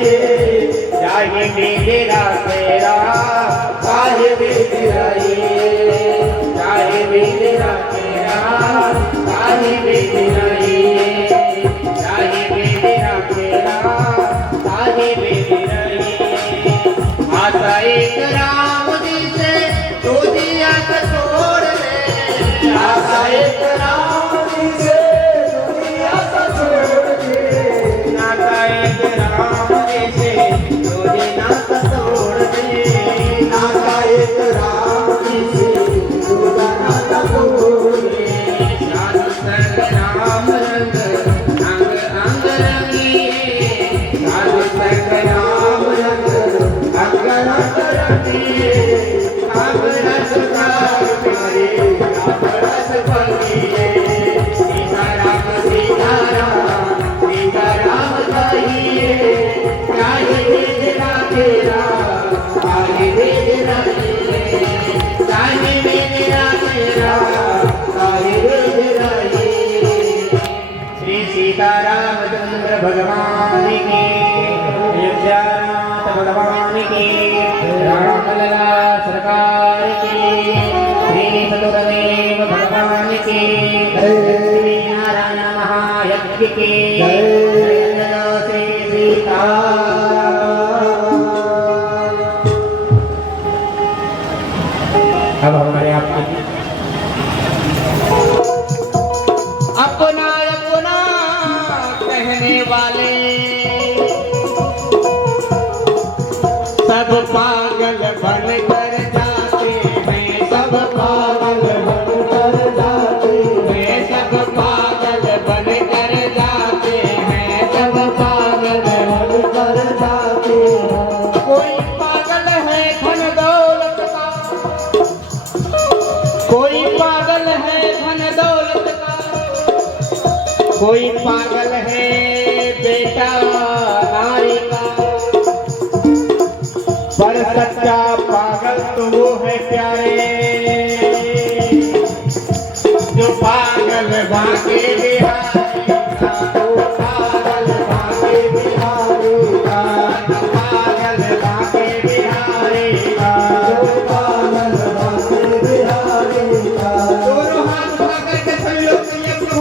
जाहि मेरा तेरा काहे बेदराई जाहि मेरा तेरा काहे बेदराई जाहि मेरा तेरा काहे बेदराई आशा एक राम जी से दुनिया का छोड़ ले आशा एक राम जी से दुनिया का छोड़ दे नाता एक राम जी से दुनिया का छोड़ दे नाता एक राम जी से दुनिया का छोड़ दे साधु संग राम रंग अंग अंग रंगिए साधु संग राम रंग अंग अंग रंगिए अब रस प्यार प्यारे अब रस बनिए सीताराम सीताराम कहिए चाहे मेरा तेरा काहे बेदराई चाहे मेरा तेरा काहे बेदराई श्री सीतारामचंद्र भगवान की अयोध्यानाथ भगवान की रामलला सरकार की श्री सतुरदेव भगवान की लक्ष्मी नारायण महायज्ञ की जय श्री सीता अब हमारे आपके अपना अपना कहने वाले सब पागल बन कर जाते हैं सब पागल बन कर जाते हैं सब पागल बन कर जाते हैं सब पागल बन कर जाते हैं कोई पागल है धन दौलत का कोई पागल है धन दौलत का कोई पागल है बेटा नारी का पर सच्चा पागल तो वो है प्यारे जो पागल बाके बिहारी का जो पागल बाके बिहारी का जो पागल बाके बिहारी का जो पागल बाके बिहारी का दोनों हाथ उठा करके सभी लोग कहिए प्रभु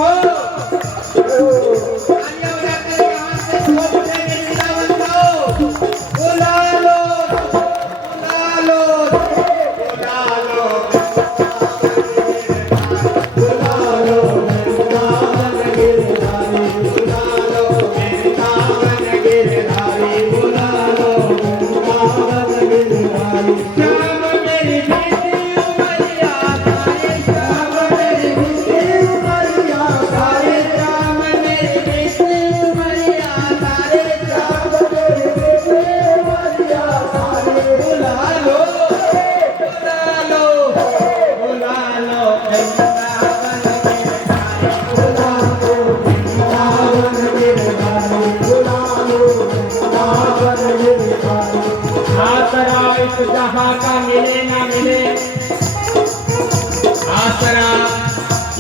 जहाँ का मिले ना मिले आसरा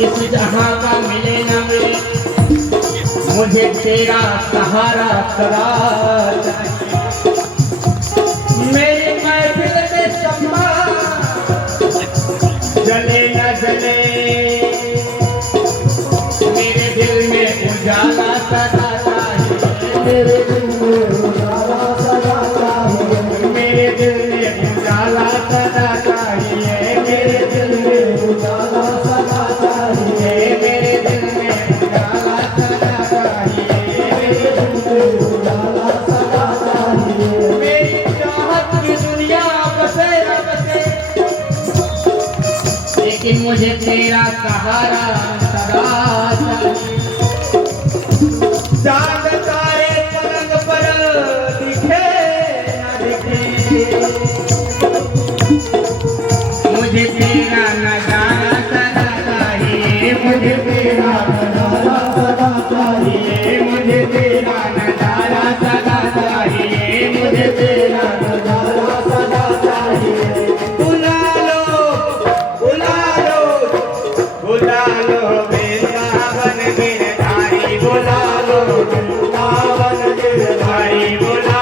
इस जहाँ का मिले ना मिले मुझे तेरा सहारा सदा मेरी महफिल में चंबा जले न जले मेरे दिल में उजाला सदा मेरे दिल में उजाला सदा मेरे दिल में उजाला सदा चाहिए मेरे दिल में उजाला सदा चाहिए मेरे दिल में उजाला सदा चाहिए मेरे दिल में उजाला सदा चाहिए मेरी चाहत की दुनिया बसे न बसे लेकिन मुझे तेरा सहारा सदा चाहिए चांद तारे पलंग पर दिखे न दिखे मुझे तेरा नजारा सदा चाहिए मुझे तेरा नजारा सदा चाहिए मुझे तेरा नजारा सदा चाहिए मुझे तेरा नजारा सदा चाहिए बुला लो वृंदावन गिरधारी बुला लो वृंदावन गिरधारी बुला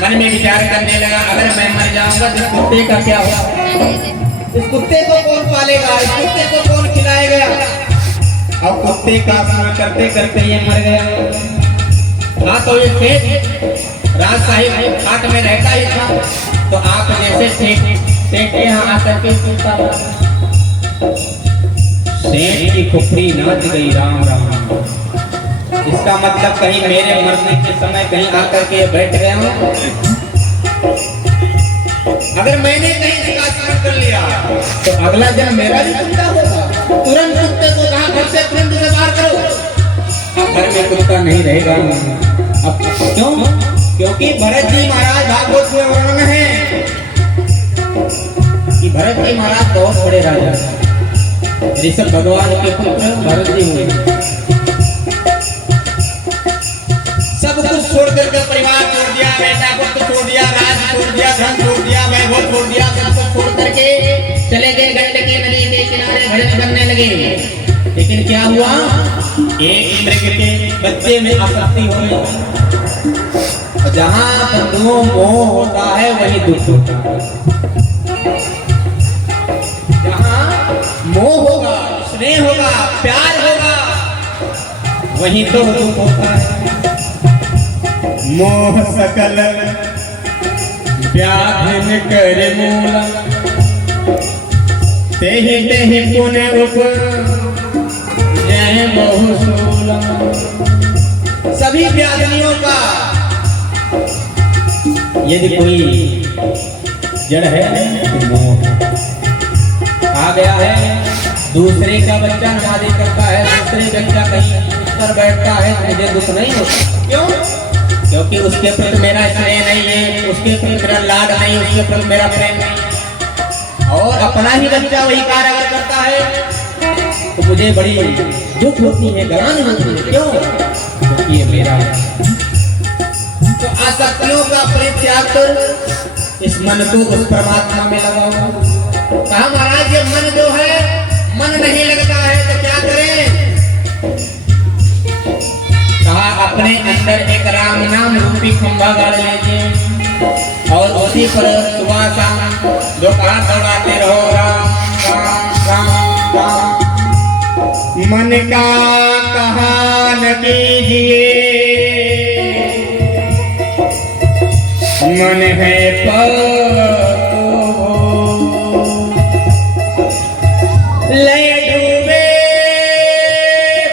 मन में विचार करने लगा, अगर मैं मर जाऊंगा तो कुत्ते का क्या होगा? इस कुत्ते को कौन पालेगा? इस कुत्ते को कौन खिलाएगा? और कुत्ते का स्मरण करते करते ये मर गया। हाँ तो ये सेठ राज साहिब हाथ में रहता ही था, तो आप जैसे सेठ के यहाँ आकर के पूछता, सेठ की खुपड़ी नाच गई राम राम। इसका मतलब कहीं मेरे मरने के समय कहीं आकर के बैठ गए हो। अगर मैंने कहीं इसका स्मरण कर लिया तो अगला जन्म मेरा भी कुत्ता होगा। तुरंत कुत्ते को कहा घर से तुरंत से बाहर करो। अब घर में कुत्ता नहीं रहेगा। अब क्यों? क्योंकि भरत जी महाराज भागवत में वर्णन है कि भरत जी महाराज बहुत बड़े राजा ऋषभ भगवान के पुत्र भरत जी हुए। सब कुछ छोड़ करके परिवार छोड़ दिया, बेटा पुत्र छोड़ दिया, राज छोड़ दिया, धन छोड़ दिया, वैभव छोड़ दिया, सब कुछ छोड़ करके चले गए गंडकी नदी के किनारे भजन करने लगे। लेकिन क्या हुआ? एक मृग के बच्चे में आसक्ति हो गई। जहां बंधुओं मोह होता है वही दुख होता है। जहां मोह होगा, स्नेह होगा, प्यार होगा, वही तो दुख होता है। मोह सकल व्याधिन कर मूल, तेहि तेहि पुण्य उपर जय बहुशूल। सभी व्याधियों का यदि कोई जड़ है तो मोह आ गया है। दूसरे का बच्चा नमाज़ी करता है, दूसरे बच्चा कहीं पर बैठता है, मुझे दुख नहीं होता। क्यों? क्योंकि उसके प्रति मेरा स्नेह नहीं है, उसके प्रति मेरा लाड नहीं, उसके प्रति मेरा प्रेम नहीं। और अपना ही बच्चा वही कार्य अगर करता है तो मुझे बड़ी दुख होती है, ग्लानि होती है। क्यों? क्योंकि ये मेरा है। तो आसक्तियों का परित्याग कर इस मन को उस परमात्मा में लगाओ। कहा महाराज ये मन जो है, मन नहीं लगता है तो क्या करें? कहा अपने अंदर एक राम नाम रूपी खंभा गाड़ लीजिए और उसी पर सुबह शाम दोपहर दौड़ाते रहो, राम राम राम राम। मन का कहा न कीजिए, मन है पको ले डूबे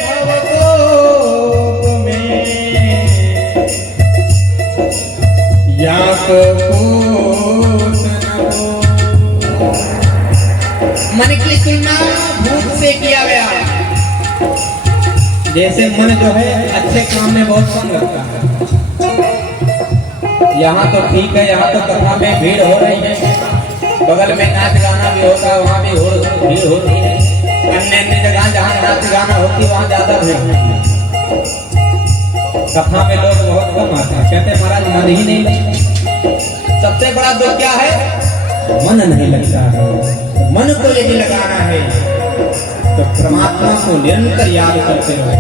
भवकोप में, या को मन की तुलना भूत से किया गया। जैसे मन जो है अच्छे काम में बहुत कम लगता है। यहाँ तो ठीक है, यहाँ तो कथा में भीड़ हो रही है, बगल में नाच गाना भी होता है, वहाँ भी भीड़ होती है। अन्य जगह जहाँ नाच गाना होती है वहाँ ज्यादा भीड़ होती है। कथा में लोग बहुत कम आते हैं, कहते महाराज मन ही नहीं लगता। सबसे बड़ा दुख क्या है? मन नहीं लगता है। मन को यदि लगाना है तो परमात्मा को निरंतर याद करते रहो।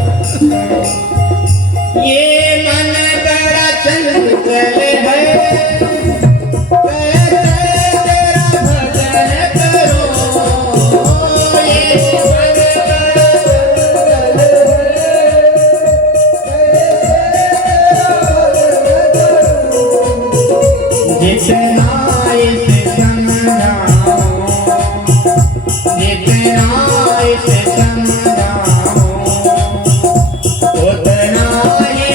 ये मन बड़ा चंचल है, उतना ही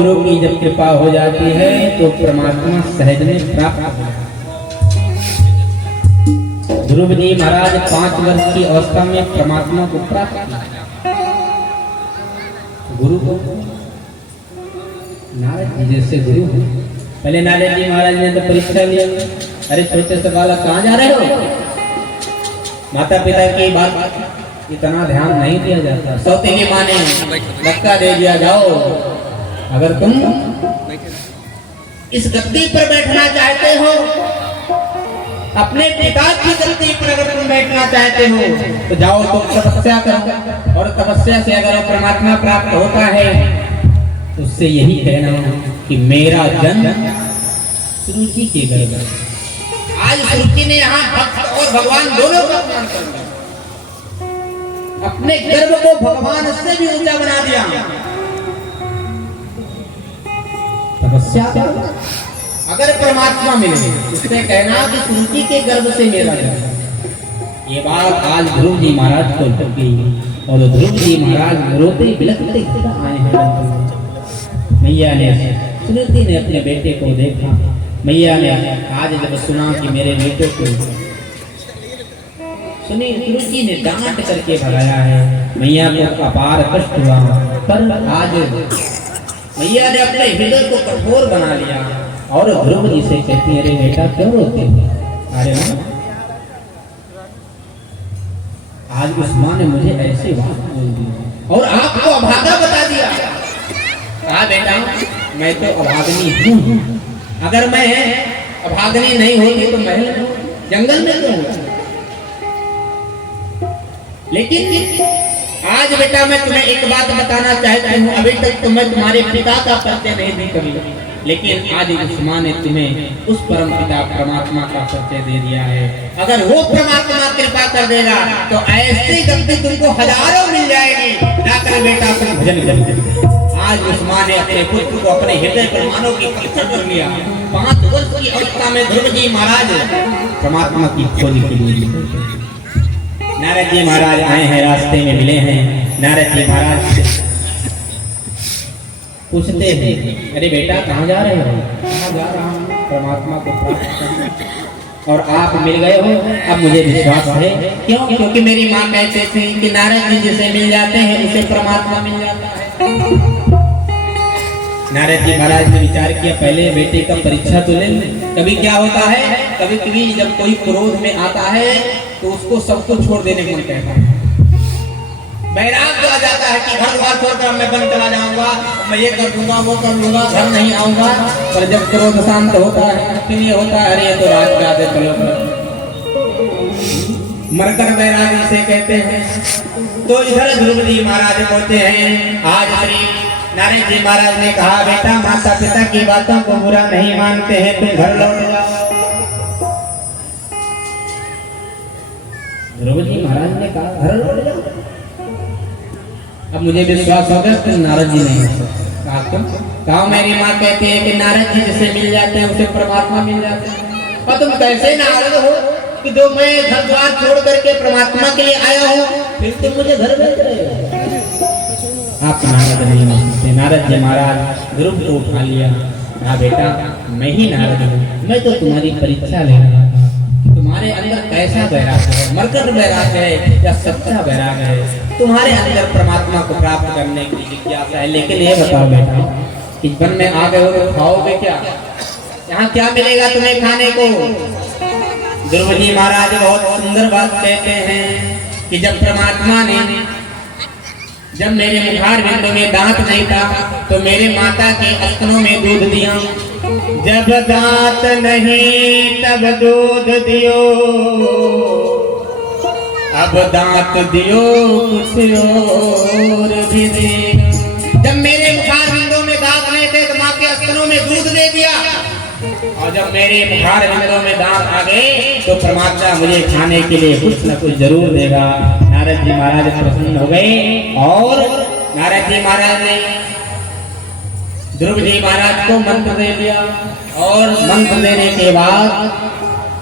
गुरु की जब कृपा हो जाती है तो परमात्मा सहज में प्राप्त हो जाता है। ध्रुव जी महाराज 5 वर्ष की अवस्था में परमात्मा को प्राप्त किया। गुरु को नारद जी जैसे गुरु हो। पहले नारद जी महाराज ने तो परीक्षा लिया, अरे छोटे से बालक कहाँ जा रहे हो? माता पिता की बात इतना ध्यान नहीं दिया जाता। सौतेली माँ ने धक्का दे दिया, जाओ अगर तुम इस गद्दी पर बैठना चाहते हो, अपने पिता की गद्दी पर अगर तुम बैठना चाहते हो तो जाओ तुम तपस्या करो, और तपस्या से अगर परमात्मा प्राप्त होता है तो उससे यही कहना कि मेरा जन्म सुरुचि के गर्भ में। आज सुरुचि ने यहाँ भक्त और भगवान दोनों का अपमान कर दिया, अपने गर्भ को भगवान से भी ऊंचा बना दिया। तपस्या अगर परमात्मा मिले उससे कहना कि सुरुचि के गर्भ से मेरा जन्म। ये बात आज ध्रुव जी महाराज को लग गई, और ध्रुव जी महाराज रोते बिलखते आए हैं। मैया ने सुनीति ने अपने बेटे को देखा। मैया ने आज जब सुना कि मेरे बेटे को सुनीति ने डांट करके भगाया है, मैया को अपार कष्ट हुआ, पर आज मैया ने अपने हृदय को कठोर बना लिया और ध्रुव जी से कहती है, अरे बेटा क्यों रोते हो? अरे आज उस माँ ने मुझे ऐसी बात बोल दी और आपको अभागा बता दिया। कहा बेटा मैं तो अभागनी हूँ, अगर मैं अभागनी नहीं होती तो मैं जंगल में क्यों होती? लेकिन आज बेटा मैं तुम्हें एक बात बताना चाहता हूँ, अभी तक तो मैं तुम्हारे पिता का परिचय नहीं दी कभी, लेकिन आज उस माँ ने तुम्हें उस परम पिता परमात्मा का परिचय दे दिया है। अगर वो परमात्मा कृपा कर देगा तो ऐसी गलती तुमको हजारों मिल जाएगी। जाकर बेटा तुम भजन करो। आज उस माँ ने अपने पुत्र को अपने हृदय पर मानो की पत्थर कर लिया। 5 वर्ष की अवस्था में ध्रुव जी महाराज परमात्मा की खोज के लिए नारद जी महाराज आए हैं, रास्ते में मिले हैं। नारद जी महाराज पूछते हैं, अरे बेटा कहाँ जा रहे हो? कहाँ जा रहा हूँ? परमात्मा को प्राप्त करने। और आप मिल गए हो, अब मुझे विश्वास है। क्यों? क्योंकि मेरी माँ कहते थे कि नारद जी जिसे मिल जाते हैं उसे परमात्मा मिल जाता है। नारद जी महाराज ने विचार किया, पहले बेटे का परीक्षा तो ले। कभी क्या होता है, कभी कभी जब कोई क्रोध में आता है तो उसको सब कुछ छोड़ देने को मन कहता है। बैराग आ जाता है कि घर द्वार छोड़कर मैं बन चला जाऊंगा, मैं ये कर दूंगा वो कर लूंगा, घर नहीं आऊंगा। पर जब क्रोध शांत होता है फिर ये होता है, अरे तो रात रात चलो मरकर बैराग इसे कहते हैं। तो इधर ध्रुव जी महाराज बोलते हैं, आज श्री नारद जी महाराज ने कहा, बेटा माता पिता की बातों को बुरा नहीं मानते हैं, तुम घर लौट जाओ। ध्रुव जी महाराज ने कहा घर लौट जाओ। अब मुझे विश्वास हो गया कि नारद जी नहीं कहा, तुम कहा मेरी माँ कहती है कि नारद जी जिसे मिल जाते हैं उसे परमात्मा मिल जाते हैं, और तुम कैसे नारद हो कि जो मैं घर द्वार छोड़ करके परमात्मा के लिए आया हूँ फिर तुम मुझे घर भेज रहे हो? आप नारद नहीं हो सकते। नारद जी महाराज ध्रुव को उठा लिया, कहा बेटा मैं ही नारद हूँ, मैं तो तुम्हारी परीक्षा ले रहा था, तुम्हारे अंदर कैसा वैराग है, मरकट वैराग है या सच्चा वैराग है, तुम्हारे अंदर परमात्मा को प्राप्त करने की जिज्ञासा है। लेकिन ये बताओ बेटा कि वन में आ गए हो तो खाओगे क्या? यहाँ क्या मिलेगा तुम्हें खाने को? ध्रुव जी महाराज बहुत सुंदर बात कहते हैं कि जब परमात्मा ने, जब मेरे मुखार बिंदु में दांत नहीं था तो मेरे माता के स्तनों में दूध दिया, जब दांत नहीं तब दूध दियो, अब दांत दियो कुछ और भी देगा। जब मेरे मुखार बिंदु में दांत नहीं थे तो माँ के स्तनों में दूध दे दिया, और जब मेरे मुखार बिंदु में दांत आ गए तो परमात्मा मुझे खाने के लिए कुछ न कुछ जरूर देगा। नारद जी महाराज प्रसन्न हो गए और नारद जी महाराज ने ध्रुव जी महाराज को मंत्र दे दिया, और मंत्र देने के बाद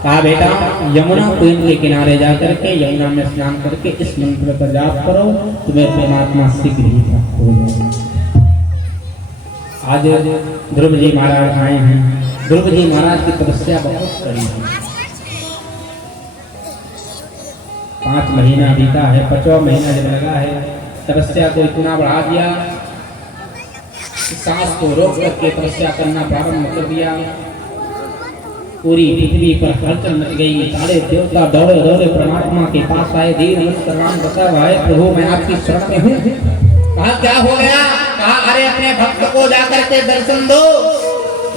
कहा बेटा यमुना कुंड के किनारे जाकर के यमुना में स्नान करके इस मंत्र का जाप करो, तुम्हें परमात्मा शीघ्र ही प्राप्त हो जाएगा। आज ध्रुव जी महाराज आए हैं। ध्रुव जी महाराज की तपस्या बहुत कड़ी है। 5 महीना बीता है, 5वां महीना जब लगा है, तपस्या को इतना बढ़ा दिया, सांस को रोक करके तपस्या करना प्रारंभ कर दिया। पूरी पृथ्वी पर हलचल मच गई। सारे देवता दौड़े दौड़े परमात्मा के पास आए। धीर सर्वान बता भाई प्रभु मैं आपकी शरण में हूँ। कहा क्या हो गया? कहा अरे अपने भक्त को जाकर के दर्शन दो,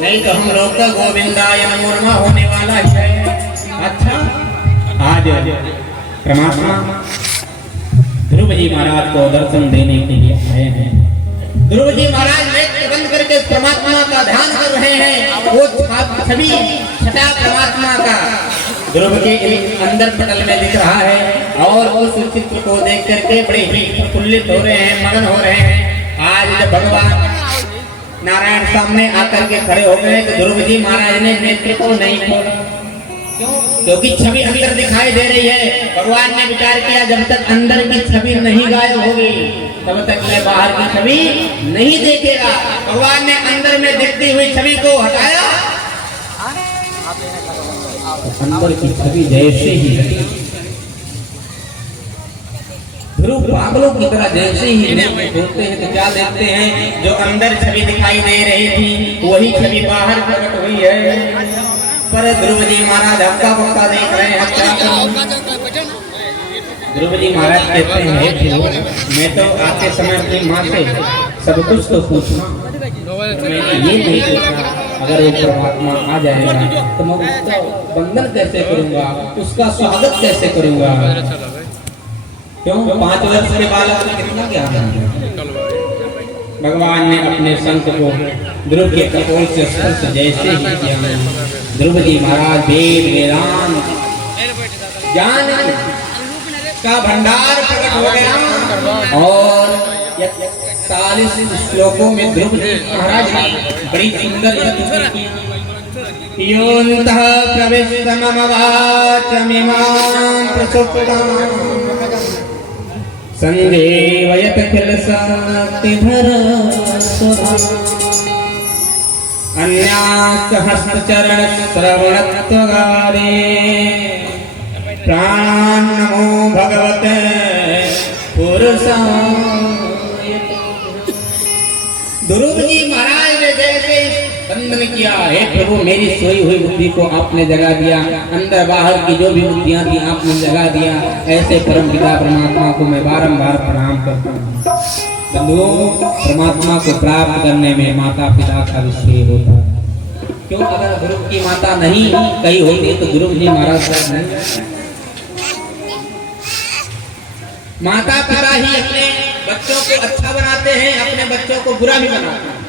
नहीं तो हम लोग का गोविंदाय नमो नमः होने वाला है। अच्छा आज परमात्मा ध्रुव जी महाराज को दर्शन देने के लिए आए हैं। ध्रुव जी महाराज नेत्र बंद करके परमात्मा का ध्यान कर रहे हैं। वो छवि छटा परमात्मा का ध्रुव के अंदर पटल में दिख रहा है और उस चित्र को देख करके बड़े ही प्रफुल्लित हो रहे हैं, मगन हो रहे हैं। आज जब भगवान नारायण सामने आकर के खड़े हो गए तो ध्रुव जी महाराज ने नेत्र को नहीं खोला। क्योंकि छवि अंदर दिखाई दे रही है। भगवान ने विचार किया जब तक अंदर की छवि नहीं गायब होगी तब तक मैं बाहर की छवि नहीं देखेगा। भगवान ने अंदर में दिखती हुई छवि को हटाया, अंदर की छवि जैसे ही ध्रुव पागलों की तरह जैसे ही बोलते हैं तो क्या देखते हैं, जो अंदर छवि दिखाई दे रही थी वही छवि बाहर प्रकट हुई है। पर ध्रुव जी महाराज हक्का बक्का देख रहे हैं। क्या करूं? ध्रुव जी महाराज कहते हैं मैं तो आते समय अपनी माँ से सब कुछ तो पूछना, मैंने ये नहीं पूछा अगर वो परमात्मा आ जाएगा तो मैं उसका बंधन कैसे करूंगा, उसका स्वागत कैसे करूंगा। क्यों? 5 वर्ष के बालक में कितना ज्ञान है। भगवान ने अपने संत को ध्रुव के कपोल से स्पर्श जैसे ही किया, ध्रुव जी महाराज वेद वेदांत ज्ञान का भंडार प्रकट हो गया। और 40 श्लोकों में ध्रुव जी महाराज बड़ी सुंदर योऽन्तः प्रविश्य मम वाचमिमां प्रसुप्तां संदेवयत किल शक्तिधर अन्यास्त हस्तचरण श्रवणत्वगारे प्राण नमो भगवते पुरुषाय। ध्रुव जी महाराज ने जैसे बंधन किया, हे प्रभु मेरी सोई हुई बुद्धि को आपने जगा दिया, अंदर बाहर की जो भी बुद्धियां थी आपने जगा दिया। ऐसे परम पिता परमात्मा को मैं बारंबार प्रणाम करता हूँ। बंधुओं, परमात्मा को प्राप्त करने में माता पिता का विषय होता है। क्यों? अगर ध्रुव की माता नहीं कही होती तो ध्रुव जी महाराज नहीं। माता पिता ही अपने बच्चों को अच्छा बनाते हैं, अपने बच्चों को बुरा भी बनाते हैं।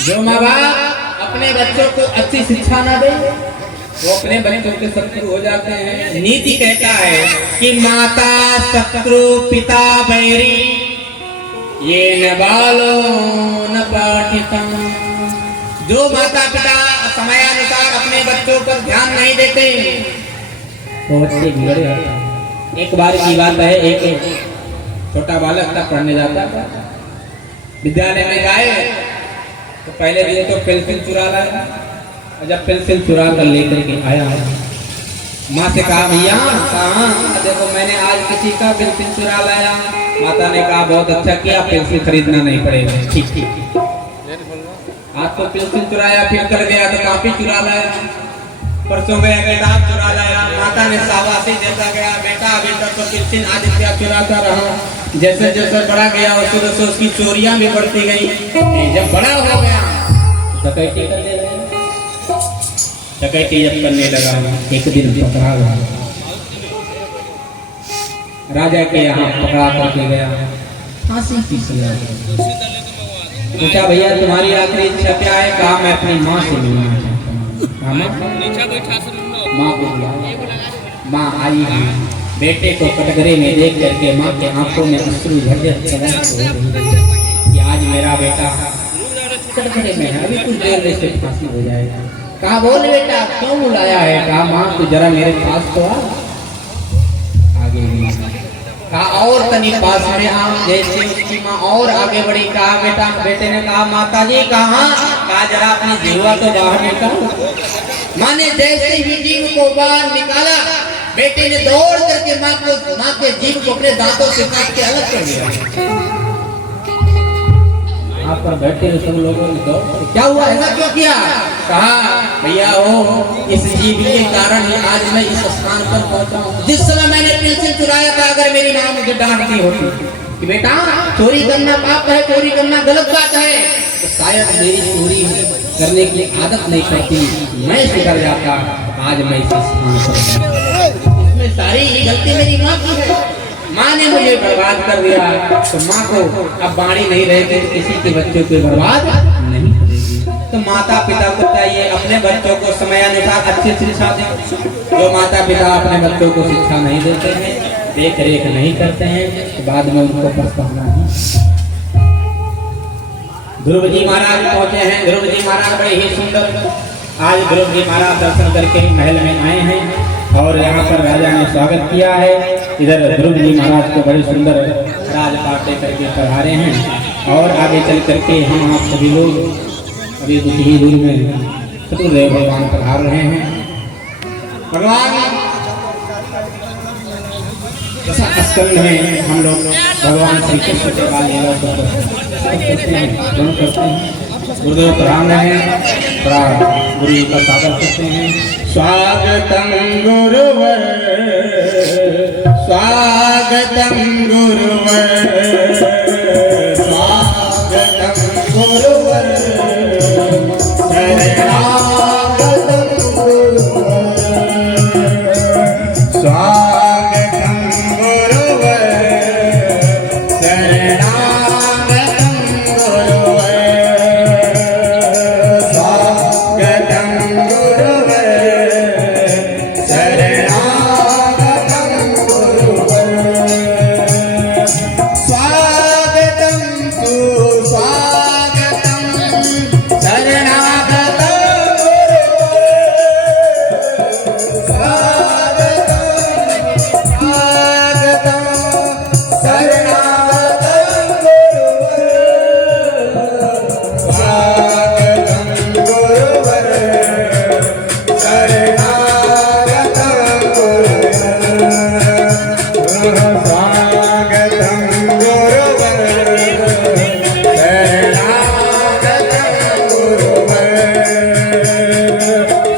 जो माँ बाप अपने बच्चों को अच्छी शिक्षा ना दे वो अपने बच्चों के शत्रु हो जाते हैं। नीति कहता है कि माता शत्रु पिता बैरी ये न बालो न पाठिता। जो माता पिता समयानुसार अपने बच्चों पर ध्यान नहीं देते वो बच्चे बिगड़े जाते हैं। एक बार की बात है, एक छोटा बालक था, पढ़ने जाता था, विद्यालय में गए तो पहले दिन तो पेंसिल चुरा लाया। और जब पेंसिल चुरा कर लेकर के आया माँ से कहा भैया कहाँ, देखो मैंने आज किसी का पेंसिल चुरा लाया। माता ने कहा बहुत अच्छा किया, पेंसिल खरीदना नहीं पड़ेगा। ठीक ठीक, आज तो पेंसिल चुराया, फिर कर गया तो काफी चुरा लाया, परसों गया किताब चुरा लाया। माता ने शाबाशी देता गया, बेटा अभी तक तो पेंसिल आज क्या चुराता रहा। जैसे जैसे बड़ा गया वैसे उसकी चोरियां भी बढ़ती गई। जब बड़ा हो गया डकैती करने लगा। डकैती जब करने लगा एक दिन पकड़ा गया, राजा के यहाँ पकड़ा करके गया, फांसी की सजा। पूछा भैया तुम्हारी आखिरी इच्छा क्या है? कहा मैं अपनी माँ से मिलना चाहता हूँ। माँ को बुलाया, माँ आई है। बेटे को कटघरे में देख करके माँ के आंखों में अश्रु झरझर कि आज मेरा बेटा कटघरे में है, अभी कुछ देर में से फांसी हो जाएगा। कहा बोल बेटा क्यों बुलाया है? कहा माँ तू जरा मेरे पास तो आ। आगे कहा और तनी पास में आ। जैसे उसकी माँ और आगे बढ़ी, कहा बेटा, बेटे ने कहा माता जी कहाँ? कहा जरा अपनी जीवा तो बाहर निकाल। माँ ने जैसे ही जीव को बाहर निकाला, बेटे ने दौड़ करके माँ के जीव को अपने दांतों से काट के अलग कर दिया। आप पर बैठे सब लोगों ने तो क्या हुआ, ऐसा क्यों किया? कहा भैया हो, इस जीव के कारण ही आज मैं इस स्थान पर पहुंचा हूं। जिस समय मैंने पेंसिल चुराया था, अगर मेरी माँ मुझे डांटती होती कि बेटा चोरी करना पाप है, चोरी करना गलत बात है, तो शायद मेरी चोरी करने की आदत नहीं पड़ती, मैं सुधर जाता। आज मैं इस स्थान पर, इसमें सारी गलती मेरी माँ की है। माँ ने मुझे बर्बाद कर दिया, तो माँ को अब बाणी नहीं रहेगी, किसी के बच्चों को बर्बाद नहीं करेगी। तो माता पिता को चाहिए अपने बच्चों को समयानुसार अच्छी शिक्षा दें। जो माता पिता अपने बच्चों को शिक्षा नहीं देते हैं, देख रेख नहीं करते हैं, तो बाद में उनको पछताना है। ध्रुव जी महाराज पहुंचे हैं। ध्रुव जी महाराज बड़े ही सुंदर, आज ध्रुव जी महाराज दर्शन करके महल में आए हैं और यहाँ पर राजा ने स्वागत किया है। इधर ध्रुव जी महाराज को बड़े सुंदर राजपाट करके पधारे हैं और आगे चल करके हम आप सभी लोग अभी कुछ ही दूर में चतुर्देव भगवान पधार रहे हैं। भगवान स्कंद में हम लोग भगवान श्री कृष्ण के काल लीला करते हैं। गुरुदेव प्रणाम हैं, गुरु जी का स्वागत करते हैं। स्वागतम गुरुवर, स्वागतम गुरुवर, स्वागतम गुरुवर, शरणागतम गुरुवर, स्वागतम गुरुवर, शरणागतम गुरुवर, स्वागतम गुरुवर, शरणागतम गुरुवर, स्वागतम सुस्वागतम शरणागतम गुरुवर, स्वागतम स्वागतम शरणागतम गुरुवर, स्वागतम गुरुवर, शरणागतम गुरुवर, स्वागतम गुरुवर, शरणागतम गुरुवर,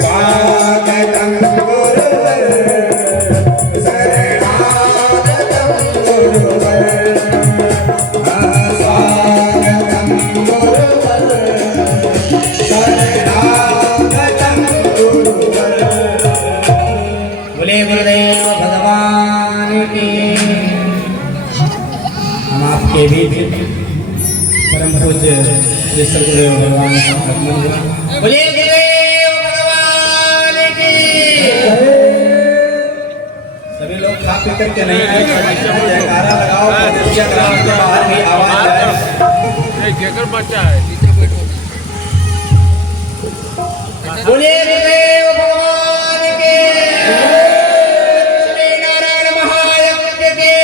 स्वागतम गुरुवर, शरणागतम गुरुवर, स्वागतम गुरुवर, शरणागतम गुरुवर। बोले गुरुदेव भगवान की। हम आपके भी परम पूज्य श्री सदगुरुदेव भगवान का आगमन हुआ। बोले गुरुदेव भगवान की। सभी लोग खा पी करके नहीं आए, जयकारा लगाओ, प्रतिज्ञा कराओ, उसके बाहर भी आवाज आए। बोले गुरुदेव भगवान के। श्री नारायण महायज्ञ के।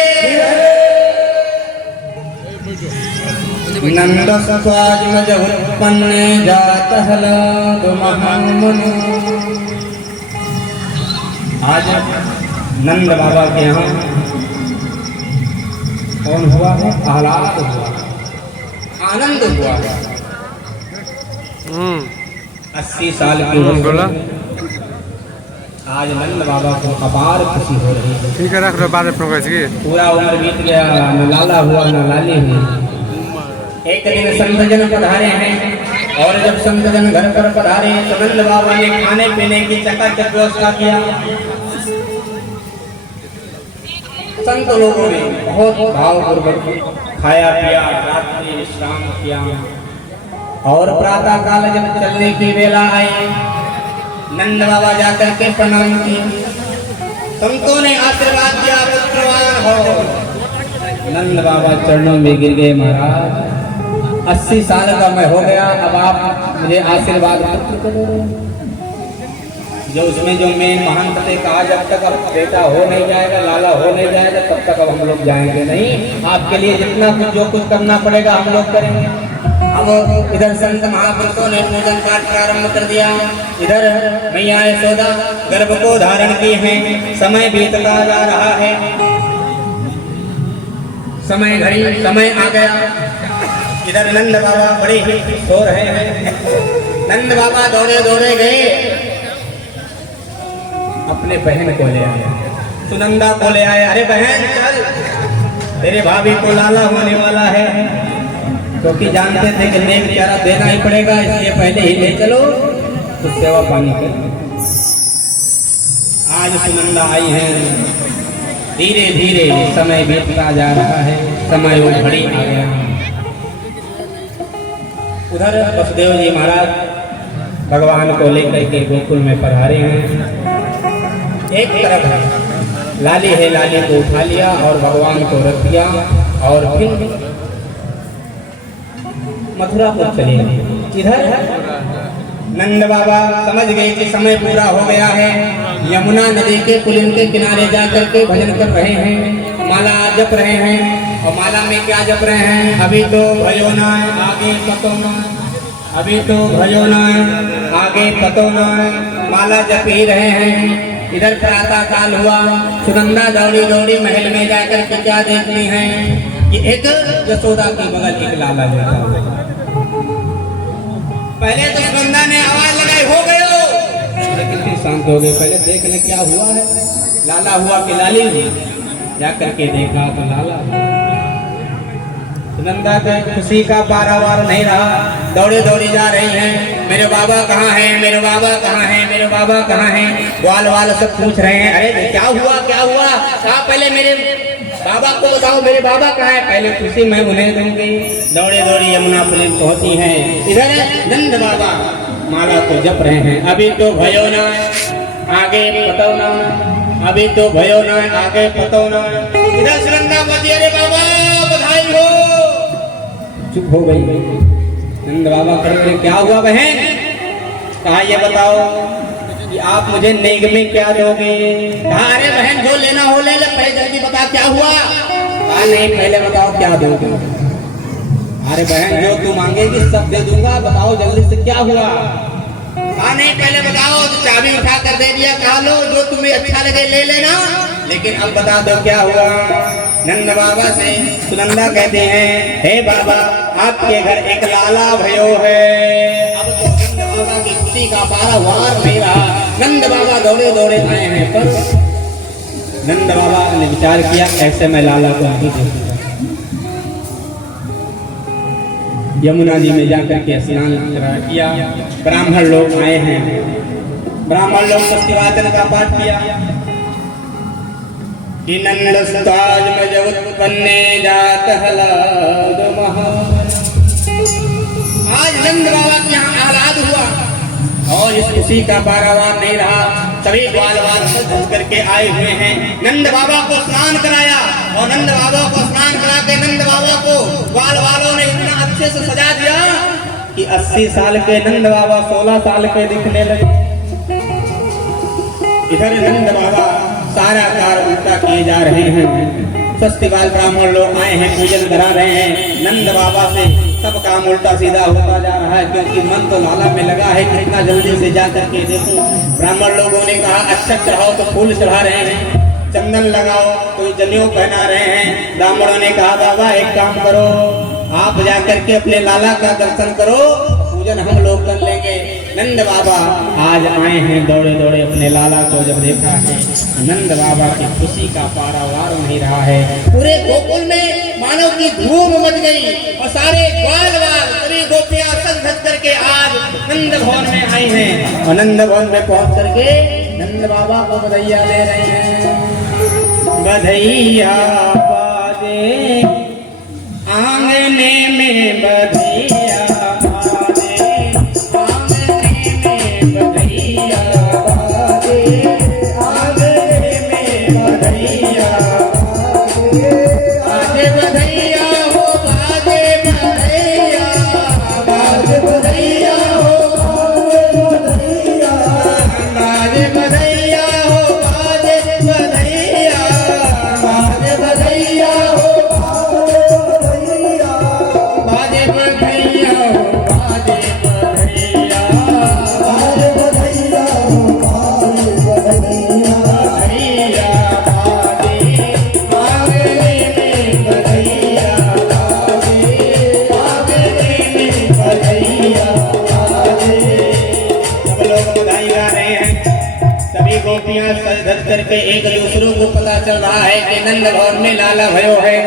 नंद स्वाज मज उत्पन्न जात हलाद महामनु। आज नंद बाबा के यहाँ कौन हुआ है? आह्लाद हुआ, आनंद हुआ। 80 साल की उम्र में आज नंद बाबा को अपार खुशी हो रही है। ठीक है, रख लो, बाद में पूरा उम्र बीत गया, न लाला हुआ न लाली हुई। एक दिन संतजन पधारे हैं और जब संतजन घर पर पधारे तो नंद बाबा ने खाने पीने की चकाचक व्यवस्था किया। संत लोगों ने बहुत भावपूर्वक खाया पिया, रात्रि विश्राम किया और प्रातः काल जब चलने की वेला आई, नंद बाबा जाकर के प्रणाम किए। संतों ने आशीर्वाद दिया, पुत्रवान हो। नंद बाबा चरणों में गिर गए। महाराज 80 साल का मैं हो गया, अब आप मुझे आशीर्वाद पुत्र को दो। जो उसमें जो मेन महंत थे, कहा जब तक अब बेटा हो नहीं जाएगा, लाला हो नहीं जाएगा, तब तक अब हम लोग जाएंगे नहीं। आपके लिए जितना कुछ जो कुछ करना पड़ेगा हम लोग करेंगे। अब इधर संत महापुरुषों ने पूजन पाठ प्रारंभ कर दिया। इधर मैया यशोदा गर्भ को धारण की है। समय बीतता जा रहा है, समय घड़ी समय आ गया। इधर नंद बाबा बड़े ही सो रहे हैं। नंद बाबा दौड़े दौड़े गए, अपने बहन को ले आए, सुनंदा को ले आए। अरे बहन चल, तेरे भाभी को लाला होने वाला है। क्योंकि जानते थे कि नेम प्यारा देना ही पड़ेगा, इसलिए पहले ही ले चलो तो सेवा पानी कर। आज सुनंदा आई है। धीरे धीरे समय बीतता जा रहा है, समय वो घड़ी आ गया। उधर वसुदेव जी महाराज भगवान को लेकर के गोकुल में पधारे हैं। एक तरफ लाली है, लाली को उठा लिया और भगवान को रख दिया और फिर मथुरा को चले गए। इधर नंद बाबा समझ गए कि समय पूरा हो गया है। यमुना नदी के पुलिन के किनारे जाकर के भजन कर रहे हैं, माला जप रहे हैं। और माला में क्या जप रहे हैं? अभी तो भयो ना आगे पतो ना, अभी तो भयो ना आगे पतो ना, माला जप ही रहे हैं। इधर प्रातः काल हुआ। सुनंदा दौड़ी दौड़ी महल में जाकर के क्या देखनी है कि एक यशोदा के बगल एक लाला बैठा हुआ। पहले तो सुनंदा ने आवाज लगाई, हो गयो, लेकिन फिर शांत हो गए। पहले देख ले क्या हुआ है, लाला हुआ कि लाली हुई। जाकर के देखा तो लाला। सुनंदा के खुशी का पारावार नहीं रहा, दौड़े दौड़ी जा रही हैं। मेरे बाबा कहाँ हैं, मेरे बाबा कहाँ हैं, मेरे बाबा कहाँ हैं? ग्वाल वाल सब पूछ रहे हैं, अरे क्या हुआ क्या हुआ? कहा पहले मेरे बाबा को बताओ, मेरे बाबा कहाँ है? पहले खुशी मैं उन्हें दूंगी। दौड़े दौड़ी यमुना पुलिन पहुंची है। इधर नंद बाबा माला को जप रहे हैं। अभी तो भयो ना आगे पतो ना, अभी तो भयो ना आगे पतो ना। इधर सुनंदा बोली, अरे बाबा बधाई हो। चुप हो गई। नंद बाबा खड़े, क्या हुआ बहन? कहा ये बताओ कि आप मुझे नेग में क्या दोगे? कहा अरे बहन जो लेना हो ले ले, पहले जल्दी बता क्या हुआ? कहा नहीं पहले बताओ क्या दोगे? अरे बहन जो तू मांगेगी सब दे दूंगा, बताओ जल्दी से क्या हुआ? कहा नहीं पहले बताओ। तो चाबी उठा कर दे दिया, कहा लो जो तुम्हें अच्छा लगे ले लेना, लेकिन अब बता दो क्या हुआ? नंद बाबा से सुनंदा कहते हैं, हे बाबा आपके घर एक लाला भयो है। अब तो नंद बाबा की खुशी का पारावार नहीं रहा। नंद बाबा दौड़े दौड़े आए हैं, पर नंद बाबा ने विचार किया ऐसे मैं लाला को नहीं देखूंगा। यमुना जी में जाकर के स्नान किया। ब्राह्मण लोग आए हैं, ब्राह्मण लोग सत्यवाचन का पाठ किया कि नंद सुताज में जब उत्पन्ने जात हलाद महावन। आज नंद बाबा के यहाँ आह्लाद हुआ और इस खुशी का पारावार नहीं रहा। सभी ग्वाल वाल सज करके आए हुए हैं। नंद बाबा को स्नान कराया और नंद बाबा को स्नान करा के नंद बाबा को ग्वाल वालों ने इतना अच्छे से सजा दिया कि 80 साल के नंद बाबा 16 साल के दिखने लगे। इधर नंद बाबा सारा कार्य उल्टा किए जा रहे हैं। सस्तिवाल ब्राह्मण लोग आए हैं, पूजन करा रहे हैं। नंद बाबा से सब काम उल्टा सीधा होता जा रहा है, क्योंकि मन तो लाला में लगा है कितना जल्दी से जा करके देखो। ब्राह्मण लोगों ने कहा अच्छा चढ़ाओ, तो फूल चढ़ा रहे हैं। चंदन लगाओ, कोई जनेऊ पहना रहे हैं। ब्राह्मणों ने कहा बाबा एक काम करो, आप जाकर के अपने लाला का दर्शन करो, पूजन हम लोग कर लेंगे। नंद बाबा आज आए हैं दौड़े दौड़े, अपने लाला को जब देखा है नंद बाबा की खुशी का पारावार नहीं रहा है। पूरे गोकुल में मानव की धूम मच गई और सारे ग्वाल वाल सभी गोपियां सज धज करके आज नंद भवन में आई हैं और नंद भवन में पहुंच करके नंद बाबा को बधाइयां दे रही हैं। बधैया बाजे आंगने में, बधैया बाजे आंगने में, बधैया बाजे आंगने में, बधैया बाजे बधैया हो बाजे बधैया, बाजे बधैया हो बाजे बधैया, बाजे करके एक दूसरों को पता चल रहा है कि नंद भवन में लाला भयो है।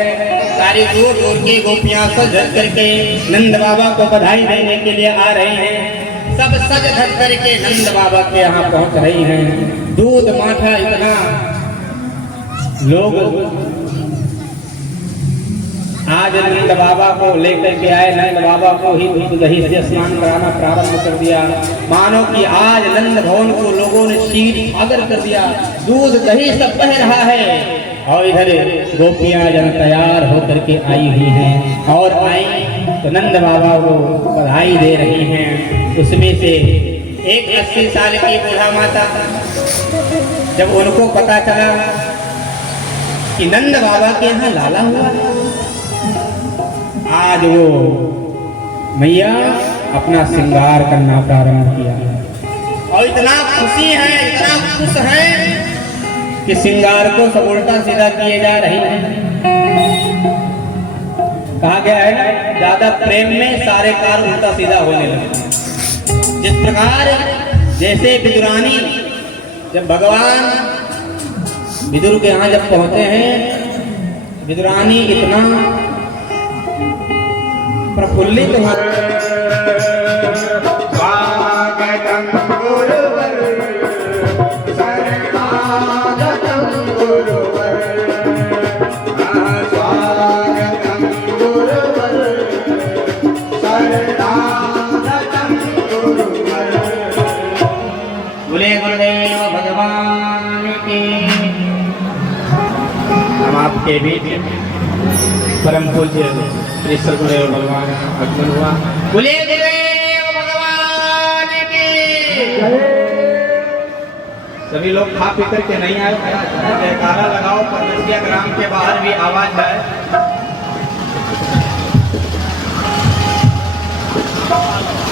सारी दूर दूर की गोपियां सज धज करके नंद बाबा को बधाई देने के लिए आ रही हैं। सब सज धज करके नंद बाबा के यहाँ पहुंच रही हैं। दूध माठा इतना लोग आज नंद बाबा को लेकर के आए। नंद बाबा को ही दूध दही से स्नान कराना प्रारंभ कर दिया। मानो कि आज नंद भवन को लोगों ने शीर सागर कर दिया। दूध दही सब बह रहा है और इधर गोपियां जन तैयार होकर के आई हुई हैं और आई तो नंद बाबा को बधाई दे रही हैं। उसमें से एक 80 साल की बूढ़ा माता, जब उनको पता चला कि नंद बाबा के यहाँ लाला हुआ है, आज वो मैया अपना श्रृंगार करना प्रारंभ किया और इतना खुशी है, इतना खुश है कि श्रृंगार को सब उल्टा सीधा किए जा रही है। कहा गया है ना, ज्यादा प्रेम में सारे कार्य उल्टा सीधा होने लगे। जिस प्रकार जैसे विदुरानी जब भगवान विदुर के यहाँ जब पहुंचे हैं, विदुरानी इतना प्रफुल्लित हो स्वागतम गुरुवर शरणागतम गुरुवर, स्वागतम गुरुवर शरणागतम गुरुवर। बोले गुरुदेव भगवान की। हम आपके बीच परम पूज्य श्री सद्गुरुदेव भगवान आगमन हुआ। बोले गुरुदेव भगवान की। सभी लोग खा पी करके नहीं आए, जयकारा लगाओ। परमसिया ग्राम के बाहर भी आवाज है।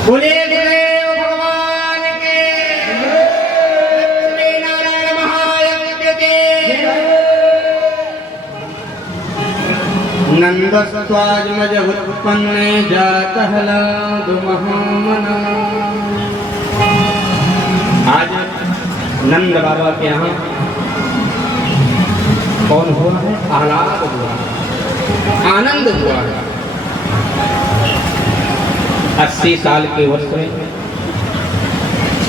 बोले गुरुदेव भगवान के। लक्ष्मी नारायण महायज्ञ के। नंदस्त्वाजमज उत्पन्ने जातहलादु महामना। आज नंद बाबा के यहाँ कौन हुआ है? आह्लाद हुआ, आनंद हुआ है। 80 साल के वर्ष में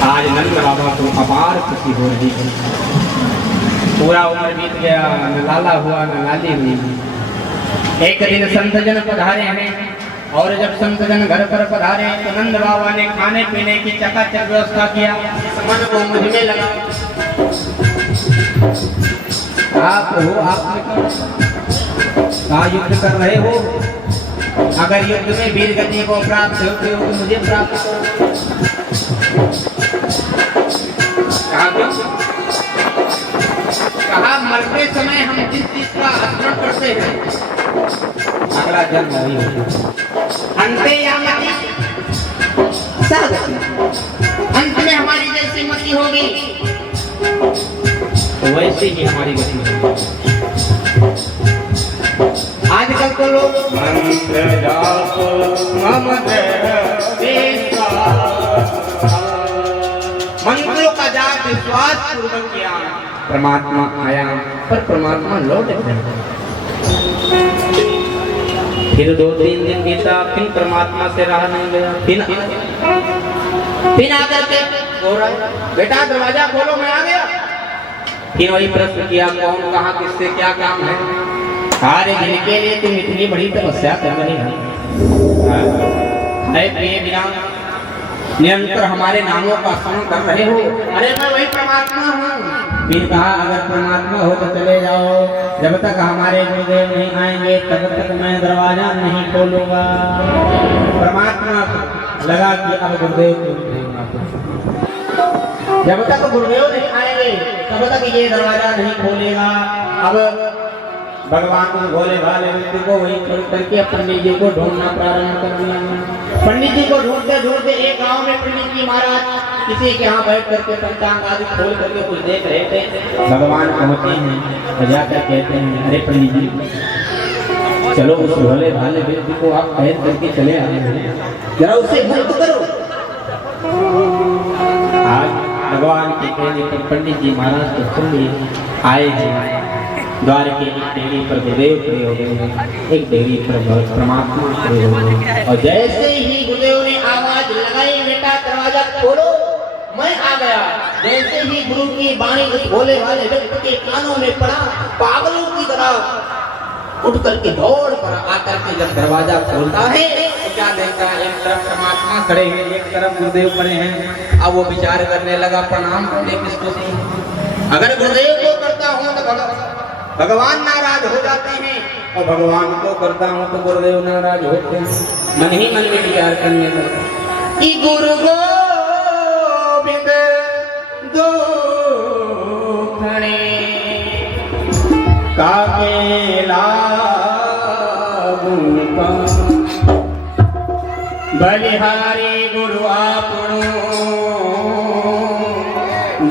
आज नंद बाबा को अपार खुशी हो रही है। पूरा उम्र बीत गया, न लाला हुआ न लाली हुई। एक दिन संतजन पधारे हैं और जब संतजन घर पर पधारे तो नंद बाबा ने खाने पीने की चकाचक व्यवस्था किया। मन को मुझ में लगा। आप हो, आपने कहा युद्ध कर रहे हो, अगर युद्ध में वीर गति को प्राप्त होते हो तो मुझे प्राप्त कहा मरते समय हम जिस चीज का स्मरण करते हैं अगला जन्म वही होगा। अंते या मति अंत में हमारी जैसी मति होगी वैसे ही हमारी गति होगी। आजकल तो लोग मंत्र जाप मंत्रों का जाप विश्वास पूर्वक किया। परमात्मा आया पर परमात्मा लौट गया। फिर 2-3 दिन बीता, फिर परमात्मा से रहा नहीं गया। फिर आकर के बोल रहा है बेटा दरवाजा खोलो, मैं आ गया। फिर वही प्रश्न किया कौन कहाँ किससे क्या काम है। अरे जिनके लिए तुम इतनी बड़ी तपस्या कर रहे हो, बिना निरंतर हमारे नामों का स्मरण कर रहे हो। अरे मैं वही परमात्मा हूँ। फिर कहा अगर परमात्मा हो तो चले जाओ, जब तक हमारे गुरुदेव नहीं आएंगे तब तक मैं दरवाजा नहीं खोलूंगा। परमात्मा लगा कि अब गुरुदेव जब तक गुरुदेव नहीं आएंगे तब तक ये दरवाजा नहीं खोलेगा। अब भगवान को भोले भाले व्यक्ति को वही छोड़ करके पंडित जी को ढूंढना प्रारंभ कर दिया। पंडित जी को ढूंढते ढूंढते एक गांव में पंडित जी महाराज किसी के यहाँ बैठ करके पंचांग आदि खोल करके कुछ देख रहे थे। भगवान पहुंचे हैं और जाकर कहते हैं अरे पंडित जी चलो उस भोले भाले व्यक्ति को आप कैद करके चले आए हैं, जरा उसे मुक्त करो। भगवान के कहने पर पंडित जी महाराज तो खुद ही आए हैं। द्वार के एक डेरी पर गुरुदेव खड़े हो गए, एक डेरी पर परमात्मा खड़े हो गए। और जैसे ही गुरुदेव ने आवाज लगाई, बेटा दरवाजा खोलो, मैं आ गया। जैसे ही गुरु की वाणी उस भोले वाले व्यक्ति के कानों में पड़ा, पागलों की तरह उठ करके दौड़ पर आकर के जब दरवाजा खोलता है तो क्या देखता है, एक तरफ परमात्मा खड़े हैं, एक तरफ गुरुदेव खड़े हैं। अब वो विचार करने लगा, प्रणाम करने किसको से? अगर गुरुदेव को करता हूँ तो भगवान नाराज हो जाते हैं, और भगवान को करता हूँ तो गुरुदेव नाराज होते हैं। मन ही मन में विचार करने लगा कि गुरु गोविंद दो खड़े काकेला गुण का बलिहारी गुरु आपनो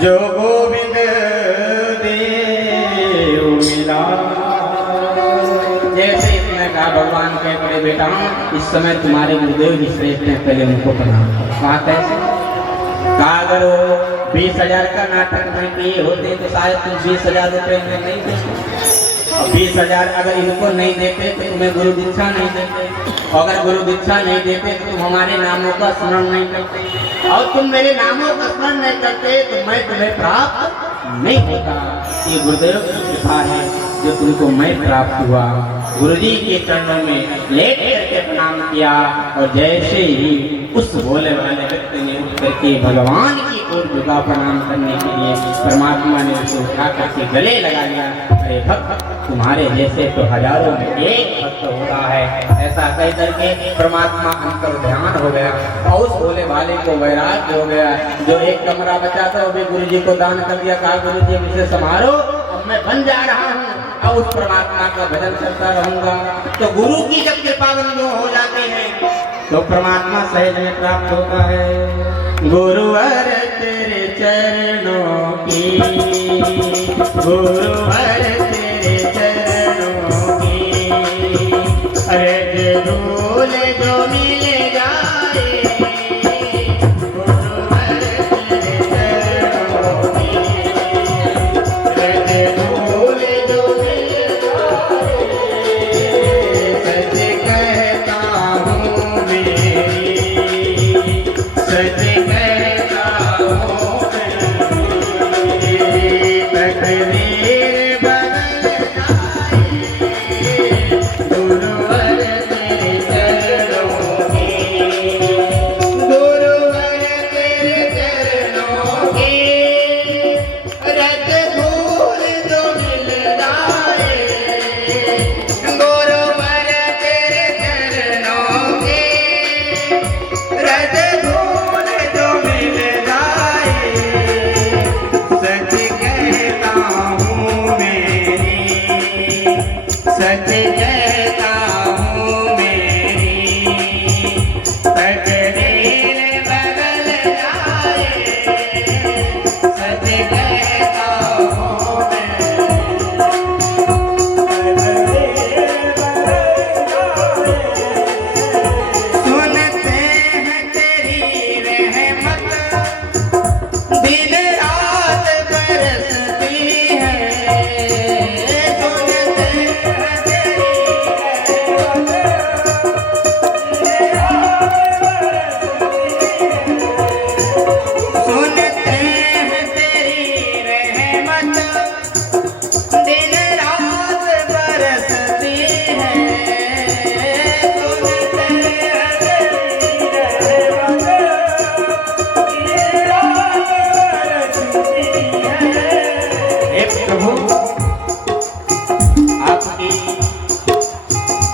जो गोविंद देव मिला। जैसे इसने कहा, भगवान कह पड़े, बेटा इस समय तुम्हारे गुरुदेव ही श्रेष्ठ हैं, पहले उनको प्रणाम करो। कहा कैसे? कहा अगर वो 20,000 का नाटक में किए होते तो शायद तुम 20,000 रुपए में नहीं देते, और 20,000 अगर इनको नहीं देते तो तुम्हें गुरु दीक्षा नहीं देते, और अगर गुरु दीक्षा नहीं देते तो तुम हमारे नामों का स्मरण नहीं करते, और तुम मेरे नामों का स्मरण नहीं करते तो मैं तुम्हें प्राप्त नहीं होता। ये गुरुदेव की कृपा है जो तुमको मैं प्राप्त हुआ। गुरुजी के चरणों में लेट करके प्रणाम किया, और जैसे ही उस भोले वाले व्यक्ति ने उठ करके भगवान की ओर झुका प्रणाम करने के लिए, परमात्मा ने उसे उठा करके गले लगा लिया। अरे भक्त, तुम्हारे जैसे तो हजारों में एक भक्त होता है। ऐसा कह करके परमात्मा अंतर ध्यान हो गया, और उस भोले वाले को वैराग्य हो गया। जो एक कमरा बचा था वो भी गुरु जी को दान कर दिया। कहा गुरु जी मुझे संभालो, अब मैं बन जा रहा हूँ, अब उस परमात्मा का भजन करता रहूंगा। तो गुरु की जब कृपा बंधु हो जाते हैं तो परमात्मा सहज में प्राप्त होता है। गुरुवर तेरे चरणों की, गुरुवर तेरे चरणों की, अरे धूल जो मिल जाए, गुरुवर तेरे चरणों की, अरे धूल जो मिल जाए, सच कहता हूँ मेरी, सच कहता हूँ मेरी, तकदीर बदल जाए, गुरुवर तेरे चरणों की, गुरुवर तेरे चरणों की, रत धूल जो मिल जाए, गुरुवर तेरे चरणों की, रत धूल जो मिल जाए, सच कहता हूँ मेरी, सच कहता हूँ मेरी, तकदीर बदल जाए, सच कहता हूँ मैं, तकदीर बदल जाए। सुनते हैं तेरी रहमत, दिन रात बरसती है, सुनते हैं तेरी रहमत, दिन रात बरसती है, सुनते हैं तेरी रहमत, दिन रात बरसती है, सुनते हैं तेरी रहमत, दिन रात बरसती है। हे प्रभु, आपकी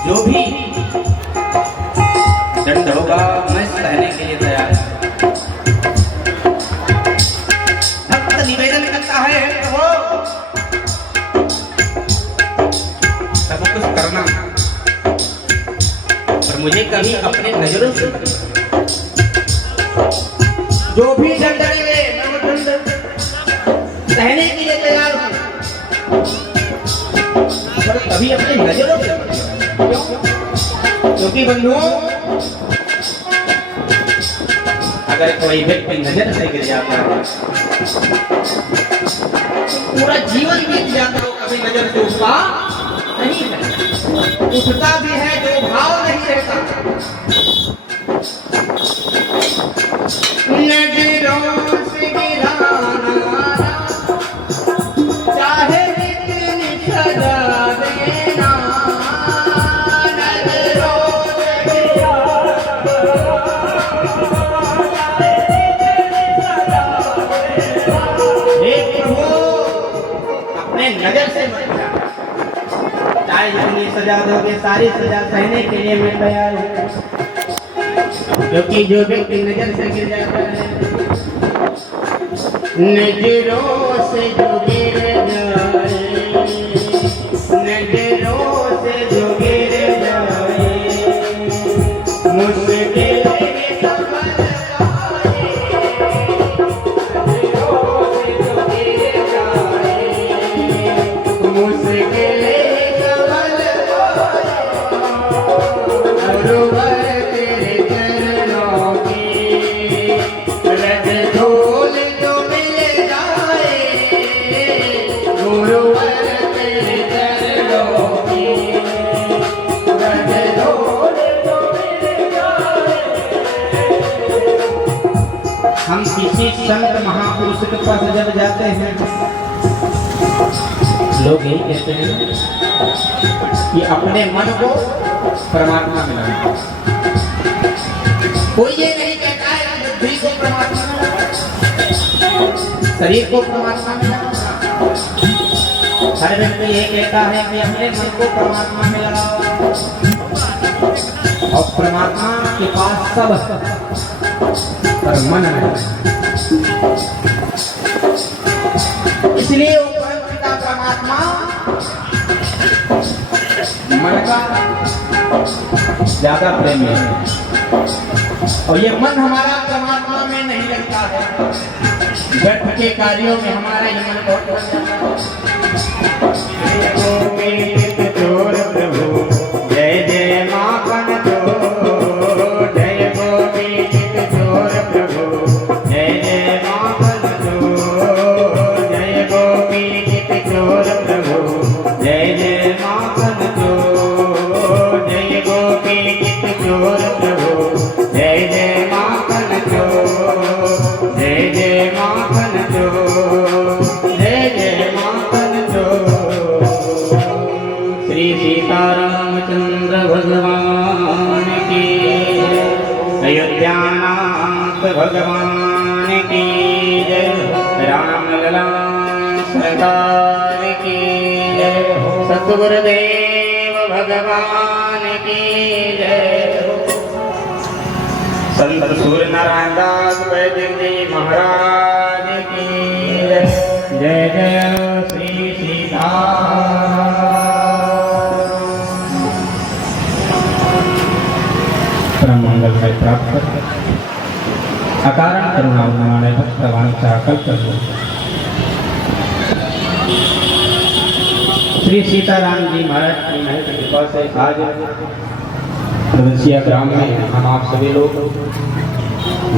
जो भी दंड होगा मैं सहने के लिए तैयार हूं। भक्त निवेदन करता है, हे प्रभु सब कुछ करना, पर मुझे कभी अपने नजरों से जो भी दंड देंगे मैं वो दंड सहने के लिए तैयार हूं, पर कभी अपने नजरों से मत। क्यों? क्योंकि बंधुओं अगर कोई व्यक्ति नजर से गिर जाता है पूरा जीवन बीत जाता है, कभी नजर से उसका नहीं है, उठता भी है जो भाव नहीं रहता। नजरों से गिराना चाहे जितनी सजा देना, नजरों से अपने नजर से मत जाना, चाहे जितनी सजा दोगे सारी सजा सहने के लिए मैं तैयार हूँ, क्योंकि जो व्यक्ति नजर से गिर जाता है, नजरों से जो गिर जाए, नजरों से जो गिर जाए, मुश्किल हम किसी संत महापुरुष के पास जब जाते हैं, लोग यही कहते हैं कि अपने मन को परमात्मा में लगाओ। कोई ये नहीं कहता है कि बुद्धि को परमात्मा में लगाओ, शरीर को परमात्मा में लगाओ। हर व्यक्ति ये कहता है कि अपने मन को परमात्मा में लगाओ, और परमात्मा के पास सब पर मन है। इसलिए वो परम पिता परमात्मा मन का ज्यादा प्रेमी है, और ये मन हमारा परमात्मा में नहीं लगता है, व्यर्थ के कार्यों में हमारा ये मन बहुत लग जाता है। जय जय माखन चोर, जय गोपी चोर प्रभु, जय जय माखन चोर, जय गोपी चोर प्रभु, जय जय माखन चोर, जय गोपी चोर प्रभु, जय जय माखन चोर, जय जय माखन चोर, जय जय माखन चोर। श्री सीतारामचंद्र भगवान की, अयोध्यानाथ भगवान की जय, रामलला सरकार की जय, सतगुरुदेव भगवान की जय, संत सूर्य नारायण दास वैद्य जी महाराज की जय। जय जय श्री सीताराम। परम मंगल में प्राप्त कर अकारण करुणावनामय भक्तवान कल्प श्री सीताराम जी महाराज की महल की कृपा से आज प्रवंशिया ग्राम में हम आप सभी लोग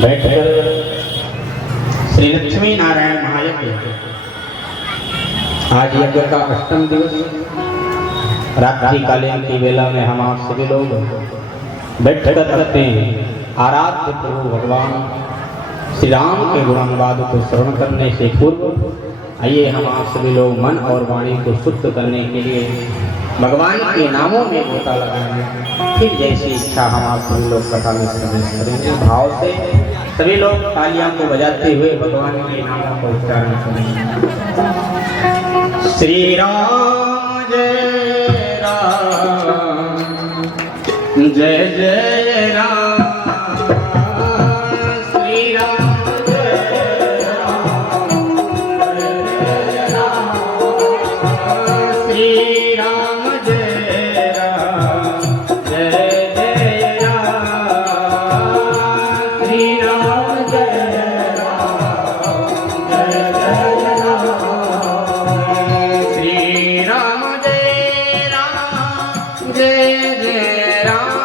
बैठकर श्री लक्ष्मी नारायण महायज्ञ, आज यज्ञ का 8वां दिवस, रात्रि कालीन की वेला में हम आप सभी लोग बैठकर करते हैं आराध्य प्रभु भगवान श्री राम के गुणानुवाद को श्रवण करने से पूर्व आइए हम आप सभी लोग मन और वाणी को शुद्ध करने के लिए भगवान के नामों में गोता लगाएंगे। फिर जैसी इच्छा हम आप सभी लोग कथा में प्रवेश करेंगे। भाव से सभी लोग तालियां को बजाते हुए भगवान के नामों का उच्चारण करेंगे। श्री राम जय राम, जय जय राम, श्री राम जय राम, जय राम, श्री राम जय राम, जय जय राम, श्री राम जय राम, जय जय राम, श्री राम जय राम, जय जय राम,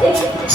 Thank you.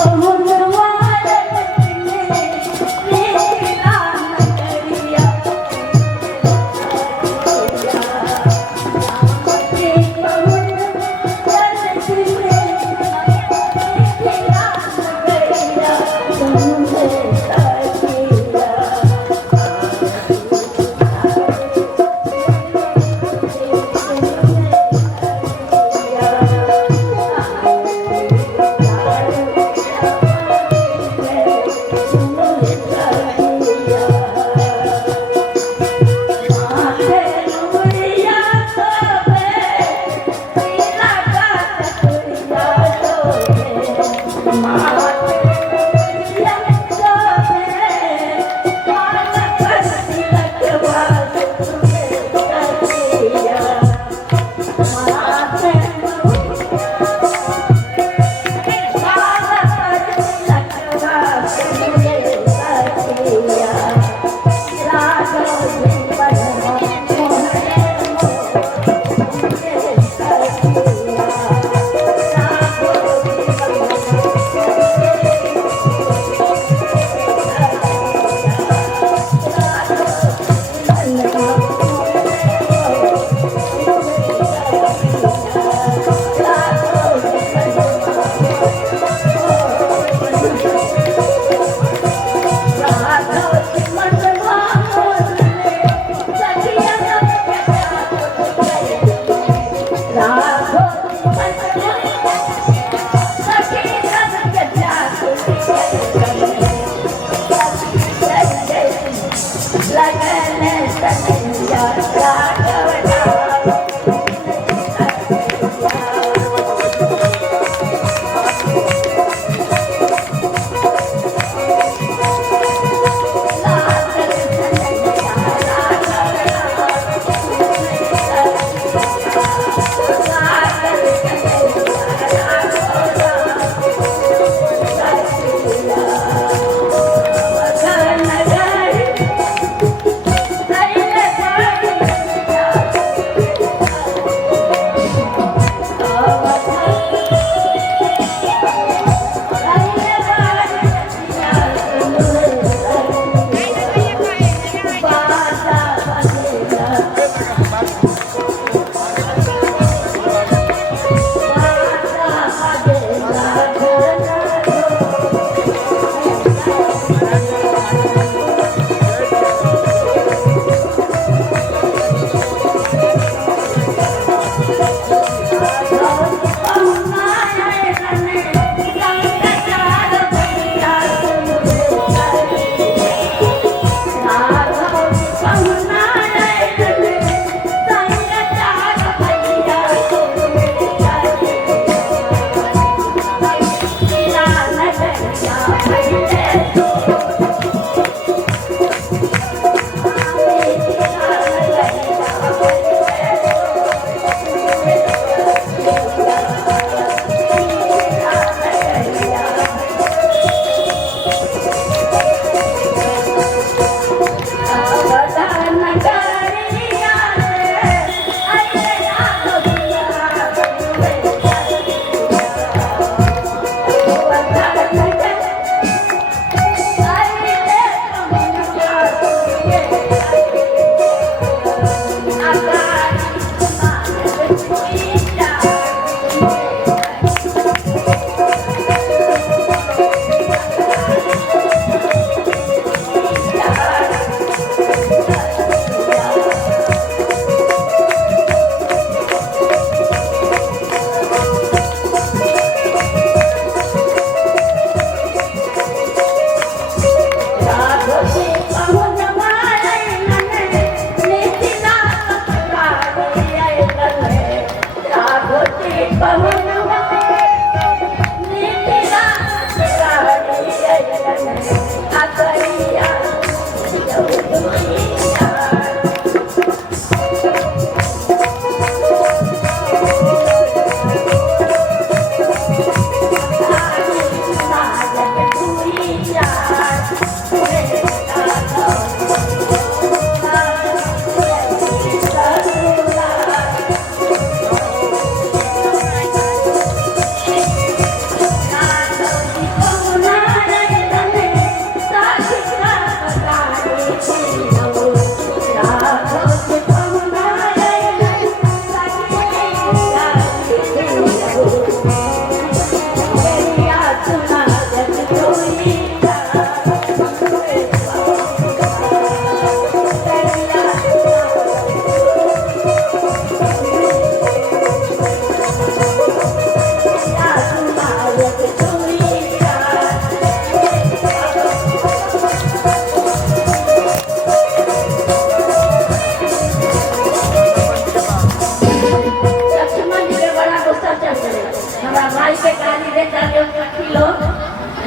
लक्ष्मण जी के बड़ा गुस्सा चल रहे हमारा भाई के गाली दे करके सखी लोग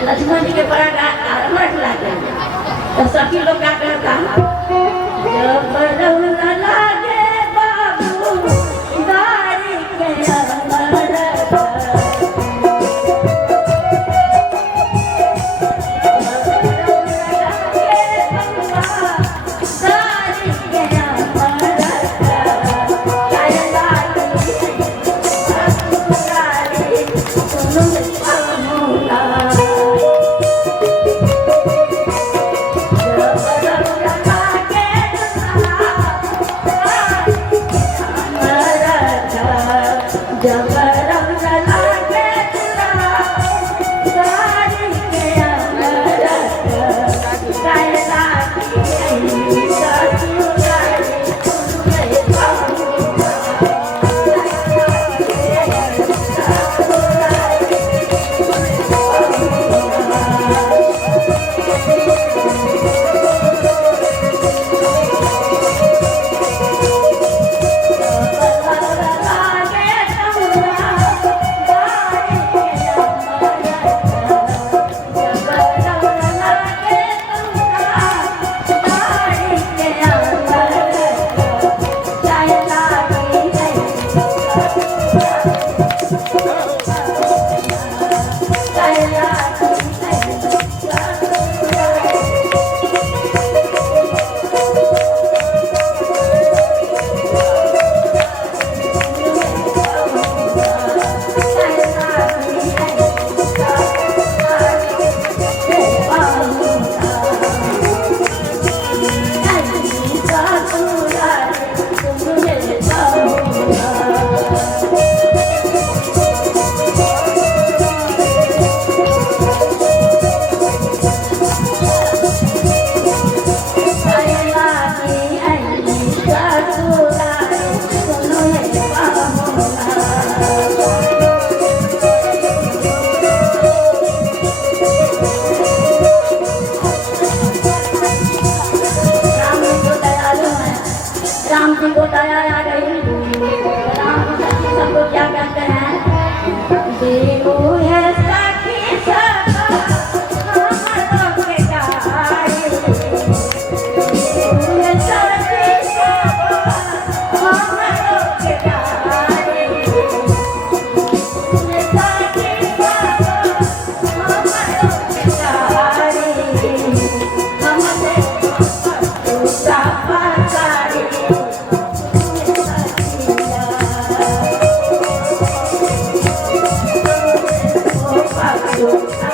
लक्ष्मण जी के बड़ा आरमट लागे तो सखी लोग क्या करता जब बरौना लागे बाबू गारी के अमरता राम जी को दया आ गई राम जी सबको क्या कहते हैं देवो है सखी सब हमरो के गाए देवो है सखी सब हमरो के गाए सखी सब हमरो के गाए हमसे Thank you.